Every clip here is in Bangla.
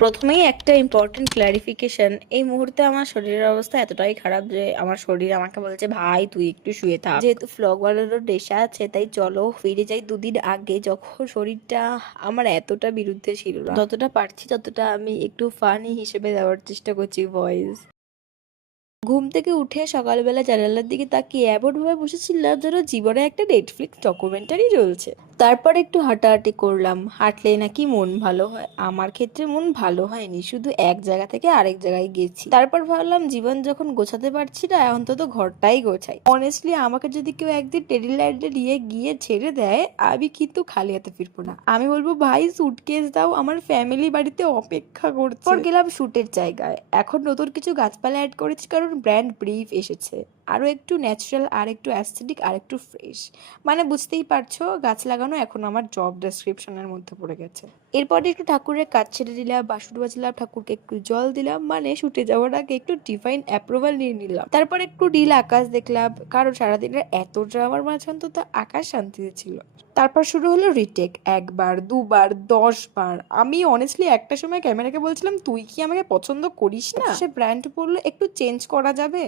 প্রথমেই একটা ইম্পর্টেন্ট ক্লারিফিকেশন, এই মুহূর্তে আমার শরীরের অবস্থা এতটাই খারাপ যে আমার শরীর আমাকে বলছে ভাই তুই একটু শুয়ে থাক। যেহেতু ফ্লগ বানানোর নেশা আছে তাই চলো ফিরে যাই দুদিন আগে, যখন শরীরটা আমার এতটা বিরুদ্ধে ছিল না। যতটা পারছি ততটা আমি একটু ফানি হিসেবে দেওয়ার চেষ্টা করছি ভয়েস। ঘুম থেকে উঠে সকালবেলা জানালার দিকে তাকিয়ে এমন ভাবে বসেছিলাম যেন জীবনে একটা নেটফ্লিক্স ডকুমেন্টারি চলছে। তারপর একটু হাঁটাহাঁটি করলাম, হাঁটলে নাকি মন ভালো হয়। আমার ক্ষেত্রে মন ভালো হয়নি, শুধু এক জায়গা থেকে আরেক জায়গায় গেছি। তারপর ভাবলাম জীবন যখন গোছাতে পারছি না, অন্তত ঘরটাই গোছাই। অনেস্টলি আমাকে যদি কেউ একদিন টেডিল্যান্ডে নিয়ে গিয়ে ছেড়ে দেয়, আমি কিন্তু খালি হাতে ফিরবো না। আমি বলবো ভাই সুটকেস দাও, আমার ফ্যামিলি বাড়িতে অপেক্ষা করছে। পর গেলাম শুটের জায়গায়। এখন নতুন কিছু গাছপালা অ্যাড করেছি কারণ ব্র্যান্ড ব্রিফ এসেছে। আরো একটু ন্যাচারাল, আর একটু অ্যাস্থেটিক, আর একটু ফ্রেশ। মানে বুঝতেই পারছো, গাছ লাগানো এখন আমার জব ডেসক্রিপশনের মধ্যে পড়ে গেছে। এরপরে একটু ঠাকুরের কাজ ছেড়ে দিলাম, বাসুর বাজলাম, ঠাকুরকে একটু জল দিলাম, মানে শুটে যাওয়ার আগে একটু ডিভাইন অ্যাপ্রুভাল নিয়ে নিলাম। তারপর একটু নীল আকাশ দেখলাম, কারণ সারাদিনের এত ড্রামার মাঝখান তো আকাশ শান্তিতে ছিল। তারপর শুরু হলো রিটেক, একবার, দুবার, 10 বার। আমি অনেস্টলি একটা সময় ক্যামেরাকে বলছিলাম তুই কি আমাকে পছন্দ করিস না? সে ব্র্যান্ড বললো একটু চেঞ্জ করা যাবে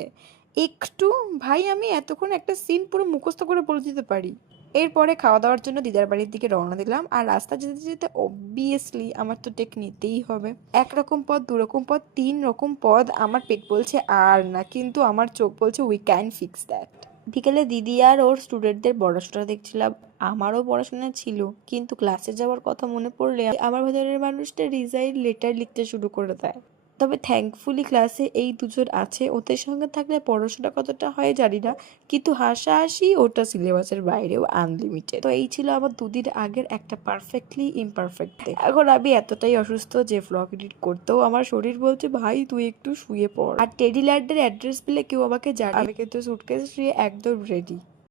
একটু। ভাই আমি এতক্ষণ একটা সিন পুরো মুখস্থ করে বলে দিতে পারি। এরপরে খাওয়া দাওয়ার জন্য দিদার বাড়ির দিকে রওনা দিলাম, আর রাস্তা যেতে যেতে অবভিয়াসলি আমার তো টেক নিতেই হবে। একরকম পথ, দুরকম পথ, 3 রকম পদ। আমার পেট বলছে আর না, কিন্তু আমার চোখ বলছে উই ক্যান ফিক্স দ্যাট। বিকেলে দিদি আর ওর স্টুডেন্টদের পড়াশোনা দেখছিলাম। আমারও পড়াশোনা ছিল, কিন্তু ক্লাসে যাওয়ার কথা মনে পড়লে আমার ভেতরের মানুষটা রিজাইন লেটার লিখতে শুরু করে দেয়। তবে থ্যাঙ্কফুলি ক্লাসে এই দুজন আছে, ওদের সঙ্গে থাকলে পড়াশোনা কতটা হয় জানি না, কিন্তু হাসাহাসি ওটা সিলেবাসের বাইরেও আনলিমিটেড। তো এই ছিল আমার দুদিন আগের একটা পারফেক্টলি ইমপারফেক্ট ডে। এখন আমি এতটাই অসুস্থ যে ভ্লগ এডিট করতেও আমার শরীর বলছে ভাই তুই একটু শুয়ে পড়। আর টেডি ল্যান্ডের অ্যাড্রেস পেলে কেউ আমাকে জানাবে, আমি কিন্তু সুটকেস নিয়ে একদম রেডি।